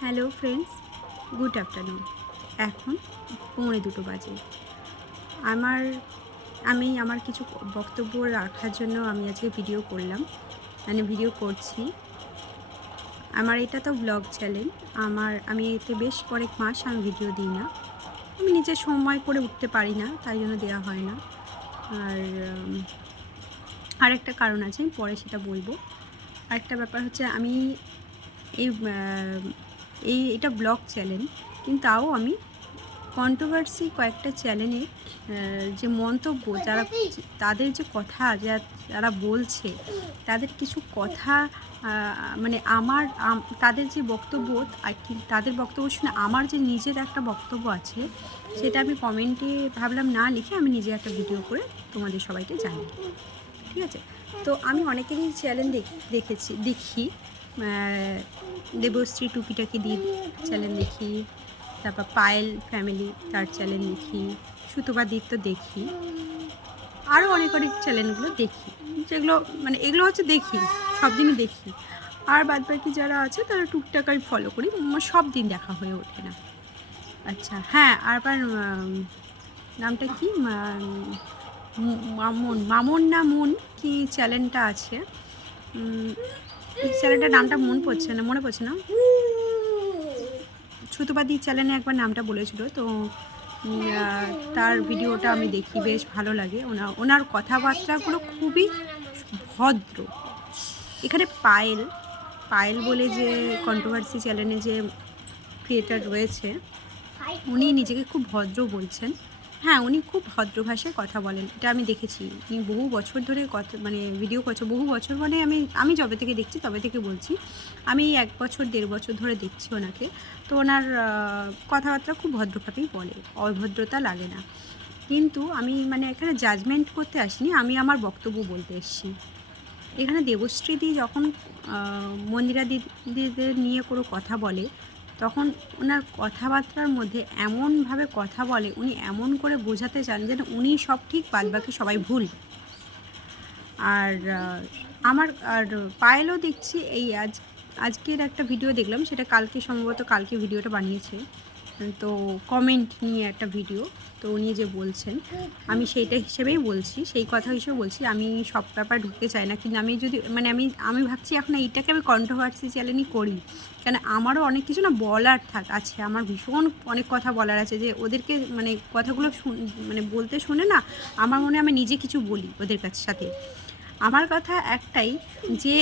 Hello friends, good afternoon. এখন 1:45 বাজে। আমার আমার কিছু বক্তব্য রাখার জন্য আমি আজকে ভিডিও করলাম, ভিডিও করছি। আমার এটা তো ব্লগ চ্যানেল। আমি এতে বেশ কয়েক মাস আমি ভিডিও দিই না। আমি নিজে সময় করে উঠতে পারি না, তাই জন্য দেওয়া হয় না। আর আরেকটা কারণ আছে, আমি পরে সেটা বলবো। আরেকটা ব্যাপার হচ্ছে আমি এই এটা ব্লগ চ্যানেল, কিন্তু তাও আমি কন্ট্রোভার্সি কয়েকটা চ্যানেলে যে মন্তব্য তাদের যে কথা যারা বলছে, তাদের কিছু কথা তাদের যে বক্তব্য আর কি, তাদের বক্তব্য শুনে আমার যে নিজের একটা বক্তব্য আছে, সেটা আমি কমেন্টে ভাবলাম না লিখে আমি নিজে একটা ভিডিও করে তোমাদের সবাইকে জানাই। ঠিক আছে? তো আমি অনেকেরই চ্যানেল দেখি। দেবশ্রী টুকিটাকি দি চ্যানেল দেখি, তারপর পায়েল ফ্যামিলি তার চ্যানেল দেখি, সুতোপাদিত্য দেখি, আরও অনেক চ্যানেলগুলো দেখি, যেগুলো এগুলো হচ্ছে দেখি, সব দিনই দেখি। আর বাদবাকি যারা আছে তারা টুকটাক আমি ফলো করি, সব দিন দেখা হয়ে ওঠে না। আচ্ছা, হ্যাঁ, আর নামটা কি, মামন না মুন কি চ্যানেলটা আছে, চ্যানেলটার নামটা মনে পড়ছে না। সুতোপাদি চ্যানেলে একবার নামটা বলেছিল, তো তার ভিডিওটা আমি দেখি, বেশ ভালো লাগে। ওনার কথাবার্তাগুলো খুবই ভদ্র। এখানে পায়েল বলে যে কন্ট্রোভার্সি চ্যানেলে যে ক্রিয়েটার রয়েছে, উনি নিজেকে খুব ভদ্র বলছেন। হ্যাঁ, উনি খুব ভদ্র ভাষায় কথা বলেন, এটা আমি দেখেছি। উনি বহু বছর ধরে ভিডিও করছে, বহু বছর আমি যবে থেকে দেখছি তবে থেকে বলছি। আমি 1 বছর 1.5 বছর ধরে দেখছি ওনাকে। তো ওনার কথাবার্তা খুব ভদ্রভাবেই বলে, অভদ্রতা লাগে না। কিন্তু আমি এখানে জাজমেন্ট করতে আসিনি, আমি আমার বক্তব্য বলতে এসেছি। এখানে দেবশ্রীদি যখন মন্দিরা দিদিদের নিয়ে কোনো কথা বলে, তখন ওনার কথাবার্তার মধ্যে এমনভাবে কথা বলে, উনি এমন করে বোঝাতে চান যেন উনি সব ঠিক, বাদবাকি সবাই ভুল। আর আর পায়েলও দেখছি আজকের একটা ভিডিও দেখলাম, সেটা সম্ভবত কালকে ভিডিওটা বানিয়েছে, তো কমেন্ট নিয়ে একটা ভিডিও। তো উনি যে বলছেন, আমি সেইটা হিসেবেই বলছি, সেই কথা হিসেবে বলছি। আমি সব ব্যাপার ঢুকতে চাই না, কিন্তু আমি যদি আমি ভাবছি এখন এইটাকে আমি কন্ট্রোভার্সি চ্যানেলই করি, কেন আমারও অনেক কিছু না বলার আছে। আমার ভীষণ অনেক কথা বলার আছে, যে ওদেরকে কথাগুলো বলতে শুনে না আমার মনে আমি নিজে কিছু বলি ওদের সাথে। আমার কথা একটাই, যে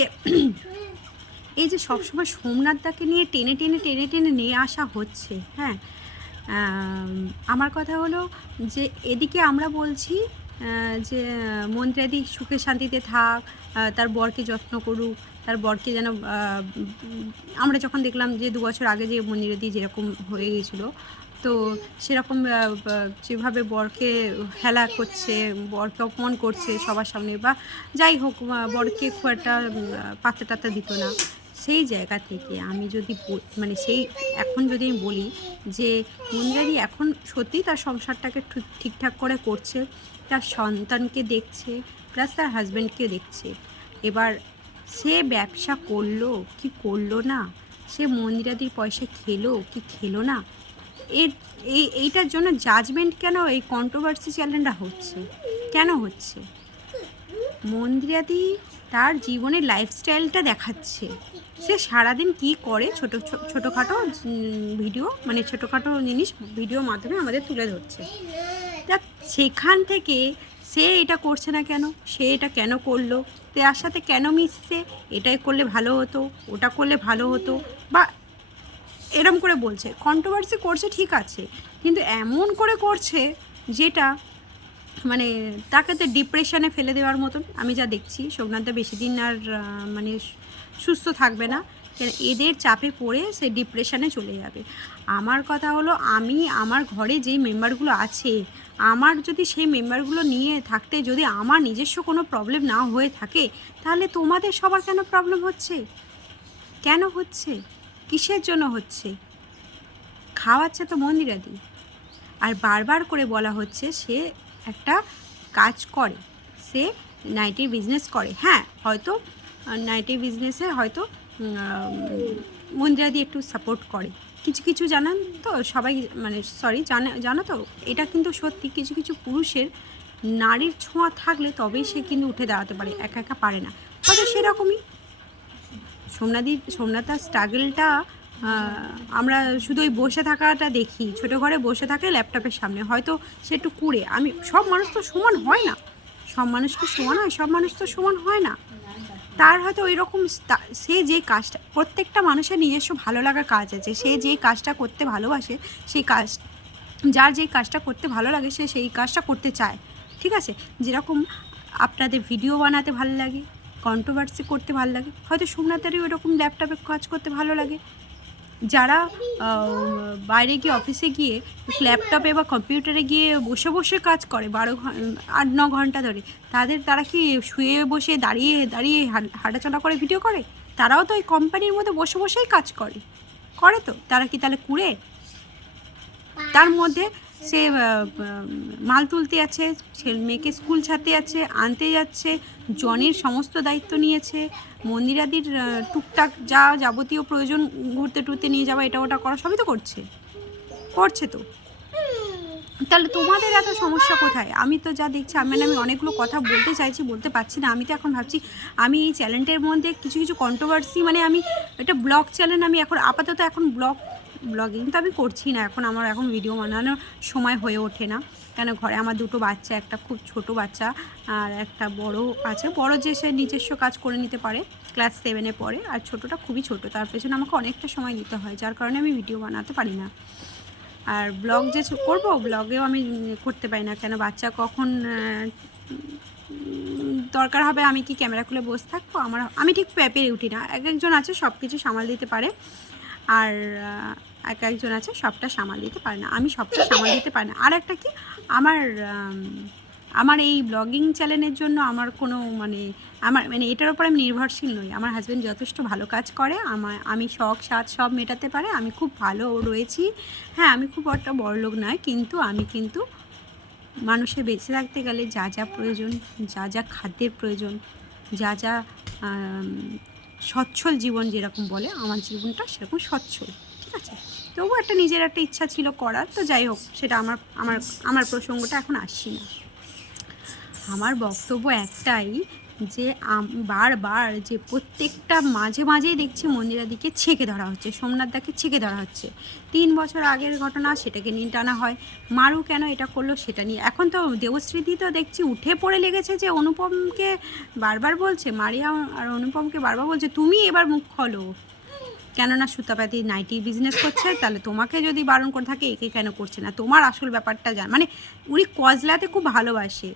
এই যে সবসময় সোমনাথদাকে নিয়ে টেনে টেনে টেনে টেনে নিয়ে আসা হচ্ছে, হ্যাঁ, আমার কথা হলো যে এদিকে আমরা বলছি যে মন্ত্রাদি সুখে শান্তিতে থাক, তার বরকে যত্ন করুক, তার বরকে যেন আমরা যখন দেখলাম যে 2 বছর আগে যে মন্দিরাদি যেরকম হয়ে গেছিলো, তো সেরকম যেভাবে বরকে হেলা করছে, বরকে অপমান করছে সবার সামনে, বা যাই হোক, বরকে খুব একটা পাত্তা টাত্তা দিত না, সেই জায়গা থেকে আমি যদি এখন যদি আমি বলি যে মন্দিরাদি এখন সত্যিই তার সংসারটাকে ঠিকঠাক করে করছে, তার সন্তানকে দেখছে, প্লাস তার হাজব্যান্ডকে দেখছে। এবার সে ব্যবসা করলো কি করলো না, সে মন্দিরাদির পয়সা খেলো কি খেলো না, এইটার জন্য জাজমেন্ট কেন এই কন্ট্রোভার্সি চ্যানেলটা হচ্ছে, কেন হচ্ছে? মন্দিরাদি তার জীবনের লাইফস্টাইলটা দেখাচ্ছে, সে সারাদিন কি করে, ছোটোখাটো ভিডিও, ছোটোখাটো জিনিস ভিডিওর মাধ্যমে আমাদের তুলে ধরছে। তা সেখান থেকে সে এটা করছে না কেন, সে এটা কেন করলো, তার সাথে কেন মিশছে, এটাই করলে ভালো হতো, ওটা করলে ভালো হতো, বা এরম করে বলছে। কন্ট্রোভার্সি করছে ঠিক আছে, কিন্তু এমন করে করছে যেটা তাকে তো ডিপ্রেশনে ফেলে দেওয়ার মতন। আমি যা দেখছি, সোমনাথদা বেশি দিন আর সুস্থ থাকবে না, কেন এদের চাপে পড়ে সে ডিপ্রেশনে চলে যাবে। আমার কথা হলো, আমি আমার ঘরে যেই মেম্বারগুলো আছে, আমার যদি সেই মেম্বারগুলো নিয়ে থাকতে যদি আমার নিজস্ব কোনো প্রবলেম না হয়ে থাকে, তাহলে তোমাদের সবার কেন প্রবলেম হচ্ছে, কেন হচ্ছে, কিসের জন্য হচ্ছে? খাওয়াচ্ছে তো মন্দিরাদি, আর বারবার করে বলা হচ্ছে সে একটা কাজ করে, সে নাইটির বিজনেস করে। হ্যাঁ, হয়তো নাইটির বিজনেসে হয়তো মন্দিরাদি একটু সাপোর্ট করে কিছু কিছু, জানান তো সবাই, মানে সরি জানো তো, এটা কিন্তু সত্যি, কিছু কিছু পুরুষের নারীর ছোঁয়া থাকলে তবেই সে কিন্তু উঠে দাঁড়াতে পারে, একা একা পারে না। হয়তো সেরকমই সোমনাথের স্ট্রাগলটা আমরা শুধু ওই বসে থাকাটা দেখি, ছোটো ঘরে বসে থাকে ল্যাপটপের সামনে, হয়তো সে একটু কুড়ে, আমি সব মানুষ তো সমান হয় না, সব মানুষ কি সমান হয়? সব মানুষ তো সমান হয় না। তার হয়তো ওই রকম সে যে কাজটা, প্রত্যেকটা মানুষের নিজস্ব ভালো লাগার কাজ আছে, সে যে কাজটা করতে ভালোবাসে, সেই কাজ, যার যেই কাজটা করতে ভালো লাগে সে সেই কাজটা করতে চায়, ঠিক আছে? যেরকম আপনাদের ভিডিও বানাতে ভালো লাগে, কন্ট্রোভার্সি করতে ভালো লাগে, হয়তো সোমনাথেরই ওইরকম ল্যাপটপে কাজ করতে ভালো লাগে। যারা বাইরে গিয়ে অফিসে গিয়ে ল্যাপটপে বা কম্পিউটারে গিয়ে বসে বসে কাজ করে 8-9 ঘন্টা ধরে, তারা কি শুয়ে বসে দাঁড়িয়ে দাঁড়িয়ে হাঁটাচলা করে ভিডিও করে? তারাও তো ওই কোম্পানির মধ্যে বসে বসেই কাজ করে তো, তারা কি তাহলে কুড়ে? তার মধ্যে সে মাল তুলতে আছে, মেয়েকে স্কুল ছাড়তে যাচ্ছে, আনতে যাচ্ছে, জনের সমস্ত দায়িত্ব নিয়েছে, মন্দিরাদির টুকটাক যা যাবতীয় প্রয়োজন, ঘুরতে টুরতে নিয়ে যাওয়া, এটা ওটা করা, সবই তো করছে তো। তাহলে তোমাদের এত সমস্যা কোথায়? আমি তো যা দেখছি, আমি অনেকগুলো কথা বলতে চাইছি, বলতে পারছি না। আমি তো এখন ভাবছি আমি এই চ্যানেলটার মধ্যে কিছু কিছু কন্ট্রোভার্সি, মানে আমি এটা ব্লগ চ্যানেল, আমি এখন আপাতত এখন ব্লগিং তো আমি করছি না, আমার এখন ভিডিও বানানোর সময় হয়ে ওঠে না, কেন ঘরে আমার দুটো বাচ্চা, একটা খুব ছোট বাচ্চা আর একটা বড় আছে, বড় যে সে নিজস্ব কাজ করে নিতে পারে, ক্লাস 7-এ পড়ে, আর ছোটোটা খুবই ছোট, তার পেছনে আমাকে অনেকটা সময় দিতে হয়, যার কারণে আমি ভিডিও বানাতে পারি না। আর ব্লগ যে করবো, ব্লগেও আমি করতে পারি না, কেন বাচ্চা কখন দরকার হবে আমি কি ক্যামেরা খুলে বসে থাকবো? আমি ঠিক পেরে উঠি না। একজন আছে সব কিছু সামাল দিতে পারে, আর একজন আছে সবটা সামাল দিতে পারে না, আমি সবটা সামাল দিতে পারি না। আর একটা কি, আমার এই ব্লগিং চ্যানেলের জন্য আমার কোনো মানে এটার উপর আমি নির্ভরশীল নই। আমার হাজব্যান্ড যথেষ্ট ভালো কাজ করে, আমি শখ সাধ সব মেটাতে পারে, আমি খুব ভালো রয়েছি। হ্যাঁ, আমি খুব একটা বড়লোক নয়, কিন্তু আমি কিন্তু মানুষের বেঁচে থাকতে গেলে যা যা প্রয়োজন, যা খাদ্যের প্রয়োজন, যা সচ্ছল জীবন যেরকম বলে, আমার জীবনটা সেরকম সচ্ছল, ঠিক আছে? তবুও একটা নিজের একটা ইচ্ছা ছিল করার, তো যাই হোক, সেটা আমার প্রসঙ্গটা এখন আসছি না। আমার বক্তব্য একটাই, যে বারবার যে প্রত্যেকটা মাঝেই দেখছি মন্দিরাদিকে ছেঁকে ধরা হচ্ছে, সোমনাথদাকে ছেঁকে ধরা হচ্ছে। 3 বছর আগের ঘটনা, সেটাকে নিয়ে টানা হয়। মারু কেন এটা করলো সেটা নিয়ে, এখন তো দেবশ্রীদি তো দেখছি উঠে পড়ে লেগেছে, যে অনুপমকে বারবার বলছে, মারিয়া আর অনুপমকে বারবার বলছে তুমি এবার মুখ খোলো, কেননা সুতাপাতি নাইটি বিজনেস করছে, তাহলে তোমাকে যদি বারণ করে থাকে একে কেন করছে না, তোমার আসল ব্যাপারটা জান। মানে উনি কজলাতে খুব ভালোবাসে,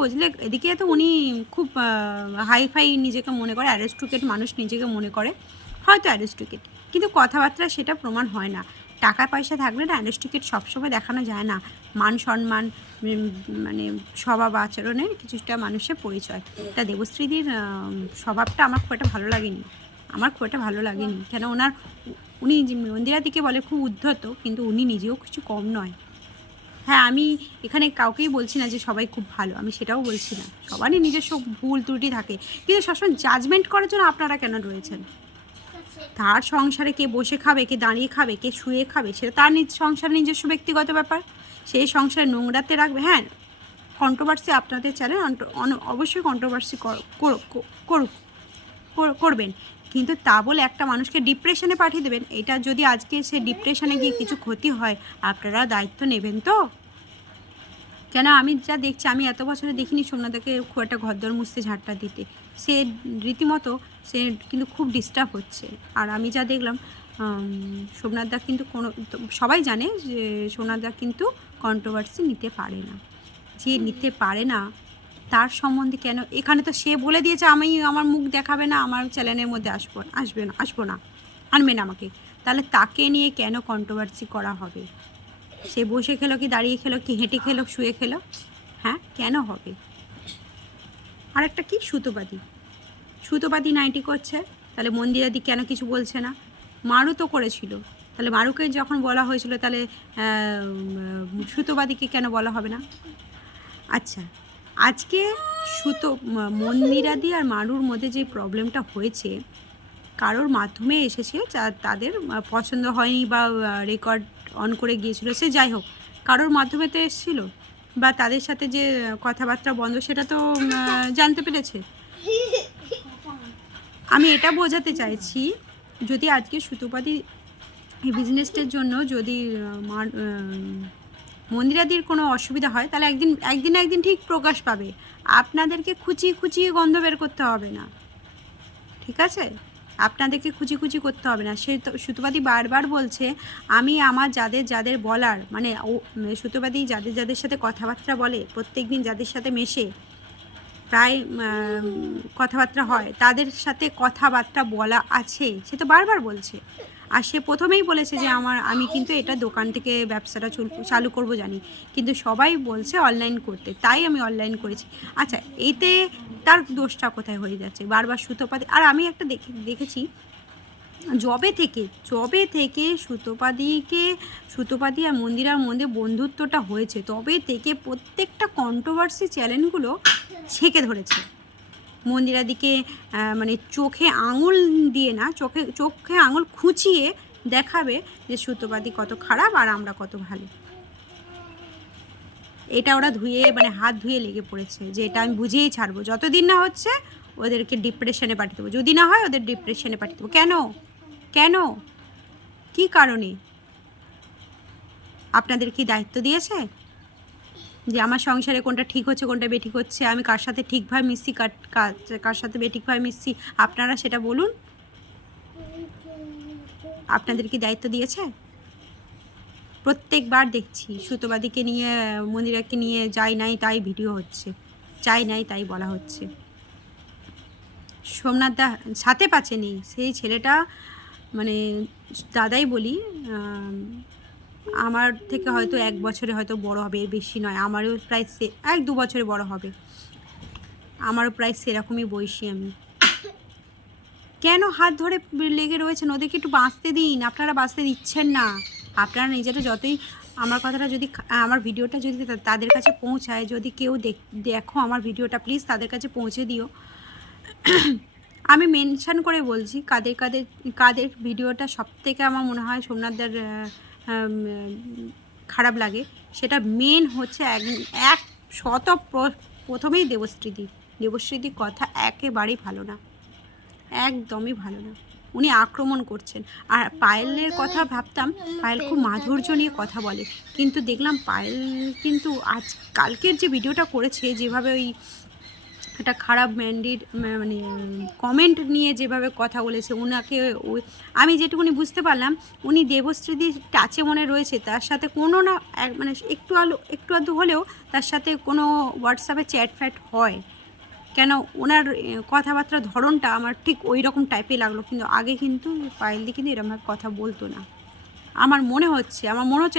কজলে এদিকে তো উনি খুব হাইফাই নিজেকে মনে করে, অ্যারিস্টোক্রেট মানুষ নিজেকে মনে করে, হয়তো অ্যারিস্টোক্রেট, কিন্তু কথাবার্তা সেটা প্রমাণ হয় না। টাকা পয়সা থাকলে না অ্যারিস্টোক্রেট সবসময় দেখানো যায় না, মান সম্মান, মানে স্বভাব আচরণের কিছুটা মানুষের পরিচয়। তা দেবশ্রীদির স্বভাবটা আমার খুব একটা ভালো লাগেনি, কেন উনি মন্দিরাদিকে বলে খুব উদ্ধত, কিন্তু উনি নিজেও কিছু কম নয়। হ্যাঁ, আমি এখানে কাউকেই বলছি না যে সবাই খুব ভালো, আমি সেটাও বলছি না, সবারই নিজস্ব ভুল ত্রুটি থাকে, কিন্তু সবসময় জাজমেন্ট করার জন্য আপনারা কেন রয়েছেন? তার সংসারে কে বসে খাবে, কে দাঁড়িয়ে খাবে, কে শুয়ে খাবে, সেটা তার সংসারের নিজস্ব ব্যক্তিগত ব্যাপার, সেই সংসারে নোংরাতে রাখবে। হ্যাঁ, কন্ট্রোভার্সি আপনাদের চ্যানেল অবশ্যই কন্ট্রোভার্সি করবেন, কিন্তু তা বলে একটা মানুষকে ডিপ্রেশনে পাঠিয়ে দেবেন, এটা যদি আজকে সে ডিপ্রেশনে গিয়ে কিছু ক্ষতি হয়, আপনারা দায়িত্ব নেবেন তো? কেন আমি যা দেখছি, আমি এত বছরে দেখিনি সোমনাথদাকে খুব একটা ঘরদর মুছতে, ঝাড়টা দিতে, সে রীতিমতো সে কিন্তু খুব ডিস্টার্ব হচ্ছে। আর আমি যা দেখলাম, সোমনাথদা কিন্তু সবাই জানে যে সোমনাথদা কিন্তু কন্ট্রোভার্সি নিতে পারে না, যে নিতে পারে না তার সম্বন্ধে কেন, এখানে তো সে বলে দিয়েছে আমি, আমার মুখ দেখাবে না, আমার চ্যানেলের মধ্যে আসবো না, আনবে না আমাকে, তাহলে তাকে নিয়ে কেন কন্ট্রোভার্সি করা হবে? সে বসে খেলো কি দাঁড়িয়ে খেলো কি হেঁটে খেলো শুয়ে খেলো, হ্যাঁ কেন হবে? আরেকটা কি, সুতোপাতি নাইটি করছে, তাহলে মন্দিরাদি কেন কিছু বলছে না? মারু তো করেছিল, তাহলে মারুকে যখন বলা হয়েছিল, তাহলে সুতোপাতিকে কেন বলা হবে না? আচ্ছা, আজকে মন্দিরাদি আর মারুর মধ্যে যে প্রবলেমটা হয়েছে, কারোর মাধ্যমে এসেছে, তাদের পছন্দ হয়নি বা রেকর্ড অন করে গিয়েছিল, সে যাই হোক কারোর মাধ্যমে তো এসেছিলো, বা তাদের সাথে যে কথাবার্তা বন্ধ সেটা তো জানতে পেরেছে। আমি এটা বোঝাতে চাইছি, যদি আজকে সুতোপাদি এই বিজনেসটার জন্য যদি মন্দিরাদির কোনো অসুবিধা হয়, তাহলে একদিন ঠিক প্রকাশ পাবে। আপনাদেরকে খুঁচিয়ে গন্ধ বের করতে হবে না, ঠিক আছে? আপনাদেরকে খুঁজি করতে হবে না। সে তো সুতোপাদি বারবার বলছে, আমি আমার যাদের বলার মানে সুতোপাদি যাদের সাথে কথাবার্তা বলে, প্রত্যেক দিন যাদের সাথে মেশে, প্রায় কথাবার্তা হয়, তাদের সাথে কথাবার্তা বলা আছে, সে তো বারবার বলছে। আর সে প্রথমেই বলেছে যে আমি কিন্তু এটা দোকান থেকে ব্যবসাটা চালু করব জানি, কিন্তু সবাই বলছে অনলাইন করতে, তাই আমি অনলাইন করেছি। আচ্ছা, এতে তার দোষটা কোথায় হয়ে যাচ্ছে? বারবার সুতোপাদি, আর আমি একটা দেখেছি জবে থেকে সুতোপাদি আর মন্দিরার মধ্যে বন্ধুত্বটা হয়েছে, তবে থেকে প্রত্যেকটা কন্ট্রোভার্সি চ্যানেলগুলো ছেঁকে ধরেছে। মন্দিরাদিকে মানে চোখে আঙুল দিয়ে না, চোখে আঙুল খুঁচিয়ে দেখাবে যে সুতোপাদি কত খারাপ আর আমরা কত ভালো। এটা ওরা মানে হাত ধুয়ে লেগে পড়েছে যে এটা আমি বুঝেই ছাড়বো, যতদিন না হচ্ছে ওদেরকে ডিপ্রেশনে পাঠিয়ে দেবো, যদি না হয় ওদের ডিপ্রেশনে পাঠিয়ে দেবো। কেন কি কারণে? আপনাদের কি দায়িত্ব দিয়েছে যে আমার সংসারে কোনটা ঠিক হচ্ছে কোনটা বেঠিক হচ্ছে, আমি কার সাথে ঠিকভাবে মিশছি কার সাথে বেঠিকভাবে মিশছি, আপনারা সেটা বলুন। আপনাদের কি দায়িত্ব দিয়েছে? প্রত্যেকবার দেখছি সুতোবাদিকে নিয়ে, মন্দিরাকে নিয়ে যাই নাই তাই ভিডিও হচ্ছে, চাই নাই তাই বলা হচ্ছে। সোমনাথ দা সাথে পাচ্ছে নেই, সেই ছেলেটা মানে দাদাই বলি, আমার থেকে হয়তো 1 বছরে হয়তো বড় হবে, এর বেশি নয়, আমারও প্রায় 1-2 বছরে বড় হবে, আমারও প্রায় সেরকমই বয়সী আমি। কেন হাত ধরে লেগে রয়েছেন? ওদেরকে একটু বাঁচতে দিন, আপনারা বাঁচতে দিচ্ছেন না। আপনারা নিজেরা যতই আমার কথাটা যদি আমার ভিডিওটা যদি তাদের কাছে পৌঁছায়, যদি কেউ দেখো আমার ভিডিওটা, প্লিজ তাদের কাছে পৌঁছে দিও। আমি মেনশন করে বলছি কাদের ভিডিওটা সবথেকে আমার মনে হয় সোমনাথদার খারাপ লাগে, সেটা মেন হচ্ছে প্রথমেই দেবশ্রীদির কথা একেবারেই ভালো না, একদমই ভালো না। উনি আক্রমণ করছেন। আর পায়েলের কথা ভাবতাম পায়েল খুব মাধুর্য নিয়ে কথা বলে, কিন্তু দেখলাম পায়েল কিন্তু কালকের যে ভিডিওটা করেছে, যেভাবে ওই একটা খারাপ মানে কমেন্ট নিয়ে যেভাবে কথা বলেছে ওনাকে, আমি যেটুকুনি বুঝতে পারলাম উনি দেবশ্রীদির টাচে মনে রয়েছে, তার সাথে কোনো না মানে একটু আধটু হলেও তার সাথে কোনো হোয়াটসঅ্যাপে চ্যাট হয়। কেন ওনার কথাবার্তার ধরনটা আমার ঠিক ওই রকম টাইপে লাগলো, কিন্তু আগে কিন্তু পায়েলদি কিন্তু এরকমভাবে কথা বলতো না। আমার মনে হচ্ছে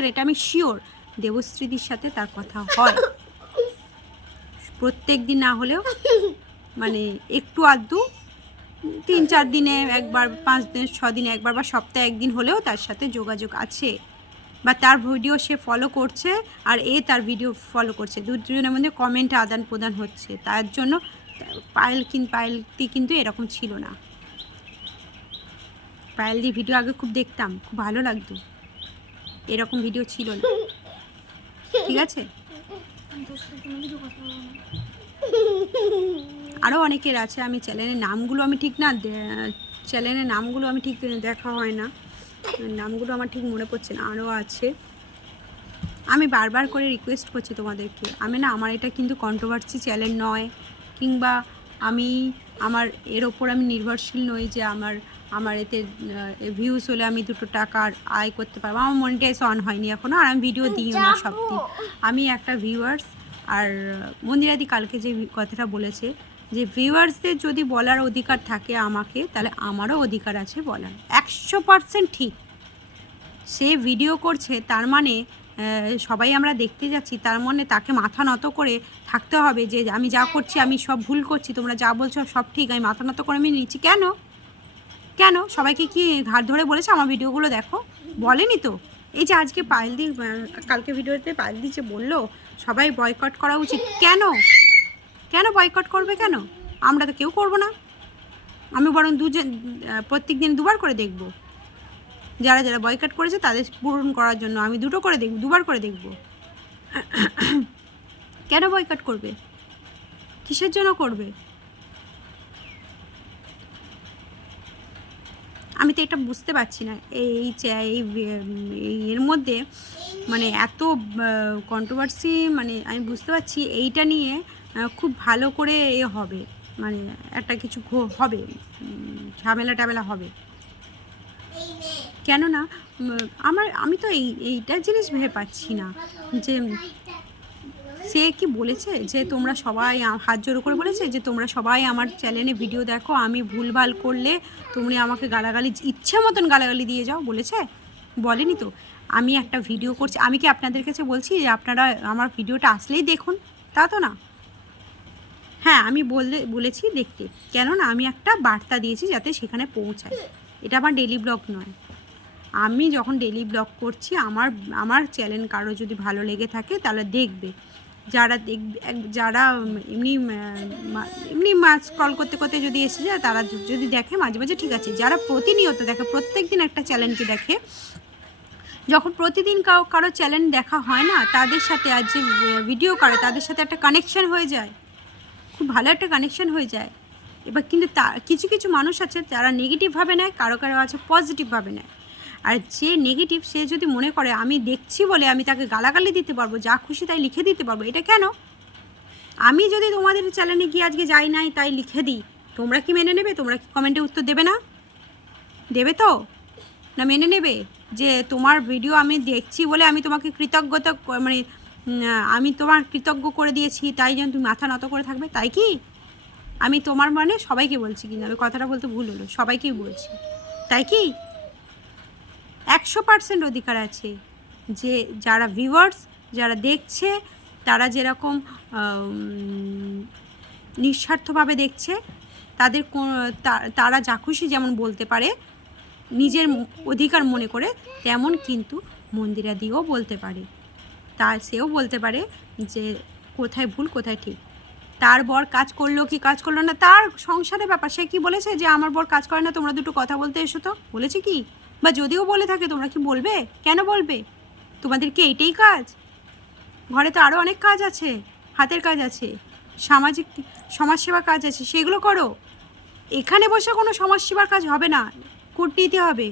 না, এটা আমি শিওর দেবশ্রীদির সাথে তার কথা হয়, প্রত্যেক দিন না হলেও মানে একটু আধটু 3-4 দিনে একবার, 5 দিনে 6 দিনে একবার, বা সপ্তাহে একদিন হলেও তার সাথে যোগাযোগ আছে, বা তার ভিডিও সে ফলো করছে আর তার ভিডিও ফলো করছে, দুজনের মধ্যে কমেন্ট আদান প্রদান হচ্ছে। তার জন্য পায়েলদি কিন্তু এরকম ছিল না। পায়েলদি ভিডিও আগে খুব দেখতাম, খুব ভালো লাগতো, এরকম ভিডিও ছিল না, ঠিক আছে? আরও অনেকের আছে, আমি চ্যানেলের নামগুলো আমি ঠিক দেখা হয় না, নামগুলো আমার ঠিক মনে পড়ছে না, আরও আছে। আমি বারবার করে রিকোয়েস্ট করছি তোমাদেরকে, আমার এটা কিন্তু কন্ট্রোভার্সি চ্যানেল নয়, কিংবা আমার এর ওপর আমি নির্ভরশীল নই যে আমার এতে ভিউজ হলে আমি 2 টাকা আয় করতে পারবো। আমার মনিটাইজ অন হয়নি এখনও, আর আমি ভিডিও দিই না সব দিন। আমি একটা ভিউয়ার্স, আর মন্দিরাদি কালকে যে কথাটা বলেছে যে ভিউয়ার্সদের যদি বলার অধিকার থাকে আমাকে, তাহলে আমারও অধিকার আছে বলার, 100% ঠিক। সে ভিডিও করছে তার মানে সবাই আমরা দেখতে যাচ্ছি, তার মানে তাকে মাথা নত করে থাকতে হবে যে আমি যা করছি আমি সব ভুল করছি, তোমরা যা বলছো সব ঠিক, আমি মাথা নত করে আমি নিচ্ছি। কেন সবাইকে কি ঘাড় ধরে বলেছে আমার ভিডিওগুলো দেখো? বলেনি তো। এই যে আজকে কালকে ভিডিওতে পায়েলদি যে বললো সবাই বয়কট করা উচিত, কেন বয়কট করবে? কেন আমরা তো কেউ করবো না। আমি বরং প্রত্যেক দিন 2বার করে দেখব। যারা যারা বয়কট করেছে তাদের পূরণ করার জন্য আমি 2টো করে দেখব, 2বার করে দেখব। কেন বয়কট করবে? কিসের জন্য করবে? আমি তো এটা বুঝতে পারছি না। এর মধ্যে মানে এত কন্ট্রোভার্সি, মানে আমি বুঝতে পারছি এইটা নিয়ে খুব ভালো করে হবে, মানে একটা কিছু হবে, ঝামেলা হবে। কেননা আমি তো এইটা জিনিস ভেবে পাচ্ছি না যে সে কি বলেছে যে তোমরা সবাই হাত জোড়ো করে বলেছে যে তোমরা সবাই আমার চ্যানেলে ভিডিও দেখো, আমি ভুলভাল করলে তোমরা আমাকে গালাগালি ইচ্ছে মতন গালাগালি দিয়ে যাও, বলেছে? বলেনি তো। আমি একটা ভিডিও করছি, আমি কি আপনাদের কাছে বলছি যে আপনারা আমার ভিডিওটা আসলেই দেখুন? তা তো না। হ্যাঁ, আমি বলেছি দেখতে, কেননা আমি একটা বার্তা দিয়েছি যাতে সেখানে পৌঁছায়। এটা আমার ডেইলি ব্লগ নয়। আমি যখন ডেইলি ব্লগ করছি, আমার চ্যানেল কারো যদি ভালো লেগে থাকে তাহলে দেখবে। যারা এমনি স্ক্রল করতে করতে যদি এসে যায়, তারা যদি দেখে মাঝে মাঝে ঠিক আছে। যারা প্রতিনিয়ত দেখে, প্রত্যেক দিন একটা চ্যানেলকে দেখে, যখন প্রতিদিন কারো চ্যানেল দেখা হয় না, তাদের সাথে আর যে ভিডিও করে তাদের সাথে একটা কানেকশান হয়ে যায়, খুব ভালো একটা কানেকশান হয়ে যায়। এবার কিন্তু কিছু কিছু মানুষ আছে যারা নেগেটিভভাবে নেয়, কারো আছে পজিটিভভাবে নেয়। আর যে নেগেটিভ, সে যদি মনে করে আমি দেখছি বলে আমি তাকে গালাগালি দিতে পারবো, যা খুশি তাই লিখে দিতে পারবো, এটা কেন? আমি যদি তোমাদের চ্যানেলে গিয়ে আজকে যাই নাই তাই লিখে দিই, তোমরা কি মেনে নেবে? তোমরা কি কমেন্টে উত্তর দেবে না? দেবে তো? না মেনে নেবে যে তোমার ভিডিও আমি দেখছি বলে আমি তোমাকে কৃতজ্ঞতা, মানে আমি তোমার কৃতজ্ঞ করে দিয়েছি, তাই যেন তুমি মাথা নত করে থাকবে, তাই কি? আমি তোমার মানে সবাইকে বলছি, কিন্তু আমি কথাটা বলতে ভুল হলো, সবাইকেই বলছি, তাই কি? 100% অধিকার আছে যে যারা ভিউয়ার্স, যারা দেখছে, তারা যেরকম নিঃস্বার্থভাবে দেখছে, তারা যা খুশি যেমন বলতে পারে নিজের অধিকার মনে করে, তেমন কিন্তু মন্দিরা দিয়েও বলতে পারে। সেও বলতে পারে যে কোথায় ভুল কোথায় ঠিক। তার বর কাজ করলো কি কাজ করলো না তার সংসারের ব্যাপার। সে কি বলেছে যে আমার বর কাজ করে না, তোমরা দুটো কথা বলতে এসো? তো বলেছে কি? বা যদিও বলে থাকে, তোমরা কি বলবে? কেন বলবে? তোমাদের কি এইটাই কাজ? ঘরে তো আরও অনেক কাজ আছে, হাতের কাজ আছে, সমাজসেবা কাজ আছে, সেগুলো করো। এখানে বসে কোনো সমাজসেবার কাজ হবে না, কূটনীতি হবে,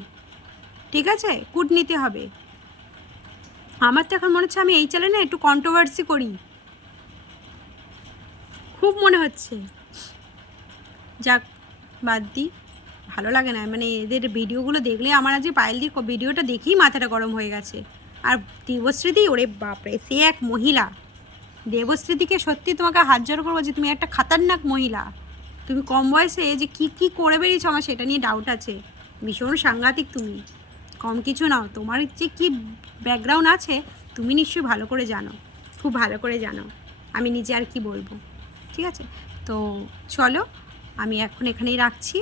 ঠিক আছে? কূটনীতি হবে। আমার তো এখন মনে হচ্ছে আমি এই চ্যানেলে একটু কন্ট্রোভার্সি করি, খুব মনে হচ্ছে। যাক, বাদ দিই, ভালো লাগে না। মানে এদের ভিডিওগুলো দেখলে আমার আজকে পায়েলদির ভিডিওটা দেখেই মাথাটা গরম হয়ে গেছে। আর দেবশ্রীদি, ওরে বাপরে, সে এক মহিলা। দেবশ্রীদিকে সত্যি তোমাকে হাত জোড় করবো যে তুমি একটা খাতারনাক মহিলা। তুমি কম বয়সে যে কি করে বেরিয়েছো, আমার সেটা নিয়ে ডাউট আছে। ভীষণ সাংঘাতিক তুমি, কম কিছু নাও। তোমার যে কি ব্যাকগ্রাউন্ড আছে তুমি নিশ্চয়ই ভালো করে জানো, খুব ভালো করে জানো। আমি নিজে আর কি বলবো, ঠিক আছে? তো চলো, আমি এখন এখানেই রাখছি।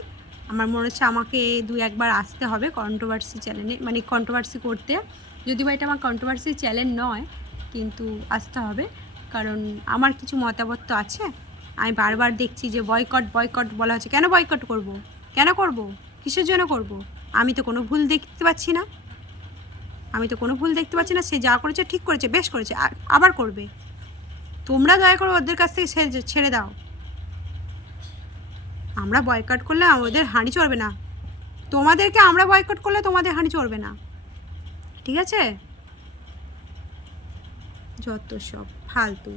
আমার মনে হচ্ছে আমাকে 2-1বার আসতে হবে কন্ট্রোভার্সি চ্যানেলে, মানে কন্ট্রোভার্সি করতে। যদিও বা এটা আমার কন্ট্রোভার্সি চ্যানেল নয়, কিন্তু আসতে হবে, কারণ আমার কিছু মতামত তো আছে। আমি বারবার দেখছি যে বয়কট বলা হচ্ছে। কেন বয়কট করব? কেন করব? কিসের জন্য করব? আমি তো কোনো ভুল দেখতে পাচ্ছি না। সে যা করেছে ঠিক করেছে, বেশ করেছে, আবার করবে। তোমরা দয়া করে ওদের কাছ থেকে ছেড়ে দাও। আমরা বয়কট করলে ওদের হাঁড়ি চড়বে না, তোমাদেরকে আমরা বয়কট করলে তোমাদের হাঁড়ি চড়বে না, ঠিক আছে? যত সব ফালতু।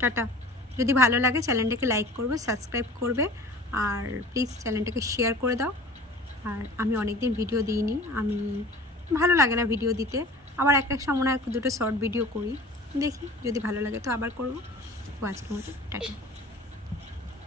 টাটা। যদি ভালো লাগে চ্যানেলটাকে লাইক করবে, সাবস্ক্রাইব করবে, আর প্লিজ চ্যানেলটাকে শেয়ার করে দাও। আর আমি অনেক দিন ভিডিও দিইনি, আমি ভালো লাগে না ভিডিও দিতে। আবার এক সময় 2টো শর্ট ভিডিও করি, দেখি যদি ভালো লাগে তো আবার করবো। আজকের মতো টাটা।